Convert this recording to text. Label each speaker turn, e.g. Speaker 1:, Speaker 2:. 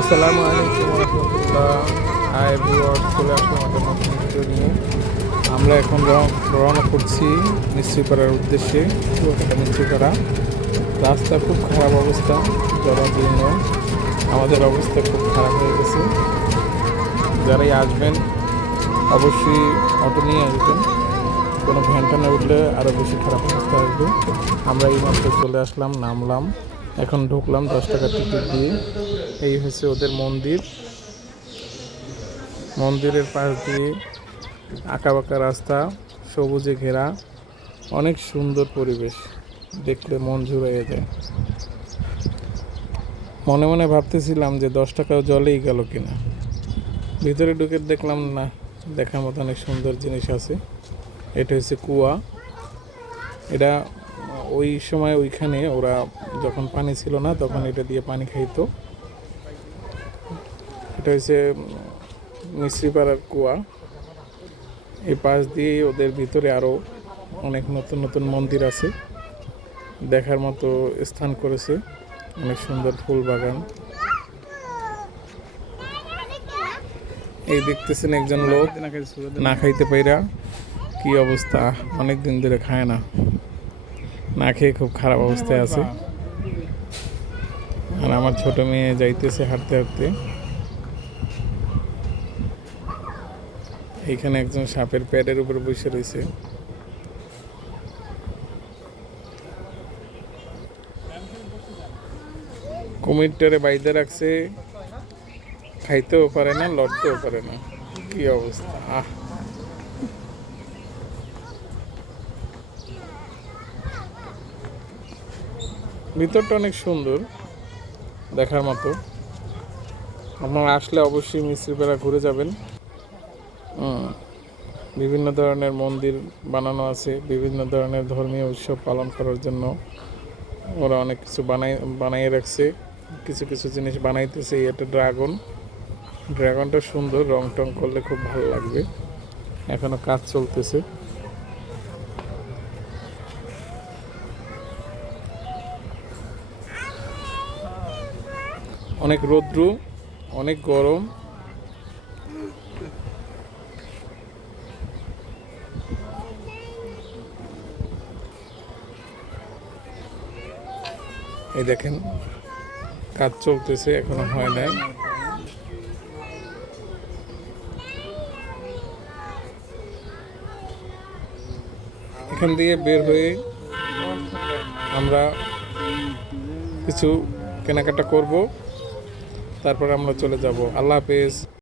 Speaker 1: আসসালামু আলাইকুম রহমতুল্লাহ। Hi viewers চলে আসলাম আমাদের নতুন ভিডিও নিয়ে। আমরা এখন রওনা করছি মিস্ত্রিপাড়ার উদ্দেশ্যে চুয়াকাটা মিস্ত্রিপাড়া রাস্তা খুব খারাপ অবস্থা জরাজীর্ণ আমাদের অবস্থা খুব খারাপ হয়ে গেছে। যারাই আসবেন, অবশ্যই অটো নিয়ে আসবেন। কোনো ভ্যানটা না উঠলে আরও বেশি খারাপ অবস্থা আসবে। আমরা এই মাত্র চলে আসলাম, নামলাম। এখন ঢুকলাম দশ টাকা টিকিট দিয়ে। এই হচ্ছে ওদের মন্দির। মন্দিরের পাশ দিয়ে আঁকা বাঁকা রাস্তা, সবুজে ঘেরা, অনেক সুন্দর পরিবেশ। দেখলে মন জুড়িয়ে যায়। মনে মনে ভাবতেছিলাম যে দশ টাকাও জলেই গেল কিনা। ভিতরে ঢুকে দেখলাম না, দেখার মতো অনেক সুন্দর জিনিস আছে। এটা হচ্ছে কুয়া। এটা ওই সময় ওইখানে ওরা যখন পানি ছিল না, তখন এটা দিয়ে পানি খাইতো। এটা হচ্ছে মিশ্রিপাড়ার কুয়া। এই পাশ দিয়ে ওদের ভিতরে আরও অনেক নতুন নতুন মন্দির আছে। দেখার মতো স্থান করেছে। অনেক সুন্দর ফুল বাগান। এই দেখতেছেন একজন লোক, না খাইতে পাইরা। কি অবস্থা? অনেক দিন ধরে খায় না। না খেয়ে খুব খারাপ অবস্থায় আছে। আর আমার ছোট মেয়ে যাইতেছে হাঁটতে হাঁটতে। এইখানে একজন সাপের প্যাডের উপর বসে রয়েছে। কুমিরটারে বাইদে রাখছে। খাইতেও পারে না, লড়তেও পারে না। কি অবস্থা? আহ। ভিতরটা অনেক সুন্দর, দেখার মতো। আপনারা আসলে অবশ্যই মিস্ত্রিপাড়া ঘুরে যাবেন। বিভিন্ন ধরনের মন্দির বানানো আছে, বিভিন্ন ধরনের ধর্মীয় উৎসব পালন করার জন্য। ওরা অনেক কিছু বানাই বানাইয়ে রাখছে। কিছু কিছু জিনিস বানাইতেছে এটা ড্রাগন। ড্রাগনটা সুন্দর, রং টং করলে খুব ভালো লাগবে। এখনও কাজ চলতেছে। অনেক রৌদ্র, অনেক গরম। এই দেখেন, কাজ চলতেছে, এখনও হয় নাই। এখান দিয়ে বের হয়ে আমরা কিছু কেনাকাটা করব। তারপর আমরা চলে যাব। আল্লাহ হাফেজ।